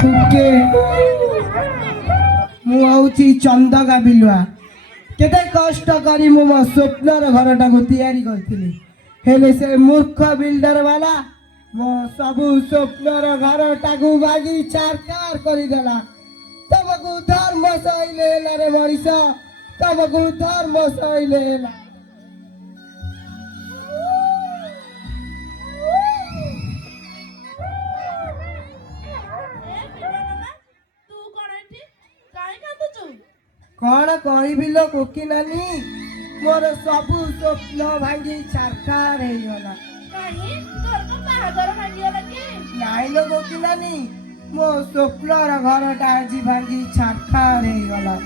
तुके मु आउची चंदका बिलुआ केते कष्ट करी मु मो स्वप्नर घरटा को तैयारी करथिली हेले से मूर्ख बिल्डर वाला मो सबु स्वप्नर घरटा को बागी चारकार करी देला तमको धर्म सहिले हेला रे मनीष तमको धर्म सहिले हेला कौन कहबी लो कोकी नानी मोर सबु स्वप्न भांगी छारखार हे गला नाई लो कोकी नानी मो स्वप्नर घरटा आज भांगी छारखार हे गला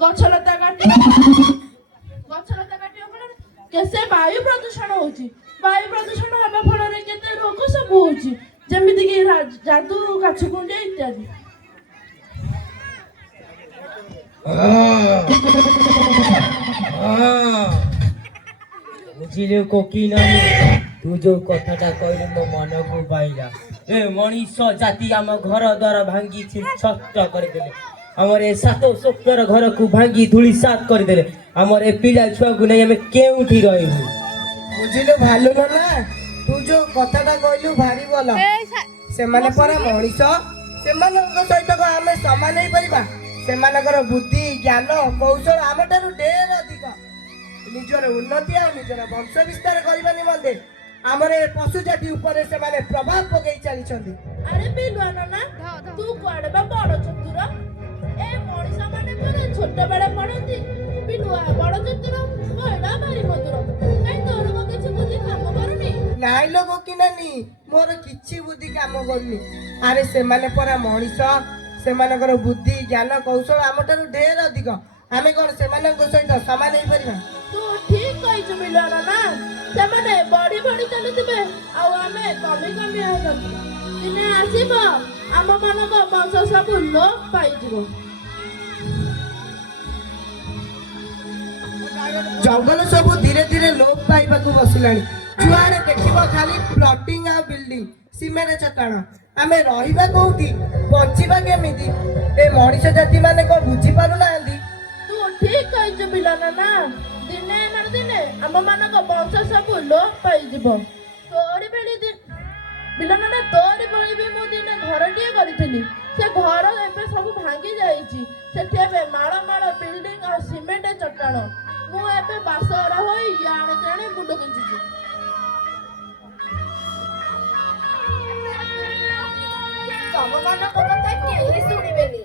गछलता काटी कैसे वायु प्रदूषण होची वायु प्रदूषण होबा फल रे केते रोग सब होची जेमिति कि जादू काछ कुंडे इत्यादि बुझिले कोकी नानी तू जो कथाटा कहले मो मन को पाइला ए मनीष जाति आम घर द्वार भांगी छत्र करदेले हमर ए सातो स्वप्नर घर को भांगी धूली सात करदेले हमर ए पिला छुआ को नहीं हमें केउठी रहबू बुझिलो भालू ना तू जो कथाटा कहलु भारी बोला से माने परा मनीष से मानक सहित को हमें समान नहीं परिबा से मानकर बुद्धि ज्ञान कौशल आमठारु ढेर अधिक निजर उन्नति आ निजर वंश विस्तार करबा निमंते हमरे पशु जाति ऊपर से माने प्रभाव पकई चली छथि अरे बिलुआ ना तू कोडे बा बड़ चतुर ए मनीष माने तोरे छोट बेला पड़ती बिलुआ बड़ चतुर बड़ा भारी मधुर कई तोर को किछ बुद्धि काम करूनी नाई लोगो कि नानी मोर किछि बुद्धि काम करनी अरे से माने परा मनीष से मानकर बुद्धि ज्ञान कौशल आमठारु ढेर अधिक आमे कोन से मानक सहित समान नहीं परिबा तू ठीक कहिछु बिलुआ ना से माने बड़ी बड़ी चलुतिबे आ आमे कमी कमी होगम दिने आसीबो आम मानक वंश सब लोप पाई जिवो जंगल सब धीरे धीरे लोप पाइबा को बसिलानी जुआरे देखिबो खाली प्लॉटिंग आ बिल्डिंग सीमेंट चटाण आमे रहिबा कोउठी बंचिबा केमिति ए मनीष जाति माने को बुझी पारु नांदी तू ठीक कहिछु बिलुआ ना दिने न दिने आम मानक वंश सब लोप पाई जिवो तोरी बेली दिन बिलुआ ना तोरी बेली भी मु दिने घरटिए करिथिली से घर एबे सब भांगी जाईची सेठी एबे माळ माळ बिल्डिंग आ सीमेंट चटाण मु एबे बासरा होई याने तेने मुंड किंचुची तम मानक कथा केही सुनिबेनी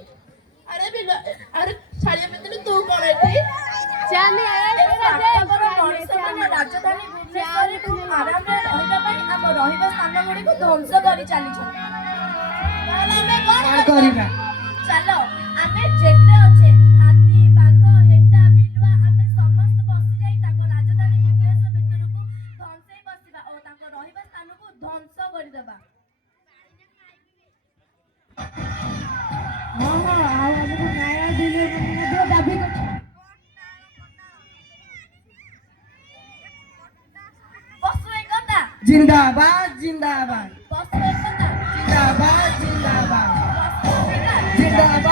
अरे बिलुआ अरे छाड़िया में तू कोन एठी जाने मनीष माने राजधानी भुवनेश्वर को आराम रे रहिबा पई हम रहिबा स्थान गुडी को ध्वंस करी चाली छ ताले में कोन करिबा चलो आमे जेते अछे हाथी बाघ हेटा बिलुआ आमे समस्त बसी जाई ताको राजधानी भुवनेश्वर भितर को ध्वंसई बसिबा ओ ताको रहिबा स्थान को ध्वंस करि देबा हां हां आ हमको नया दिले में दाबी कर बसु एकता जिंदाबाद जिंदाबाद बसु एकता जिंदाबाद जिंदाबाद बसु एकता जिंदाबाद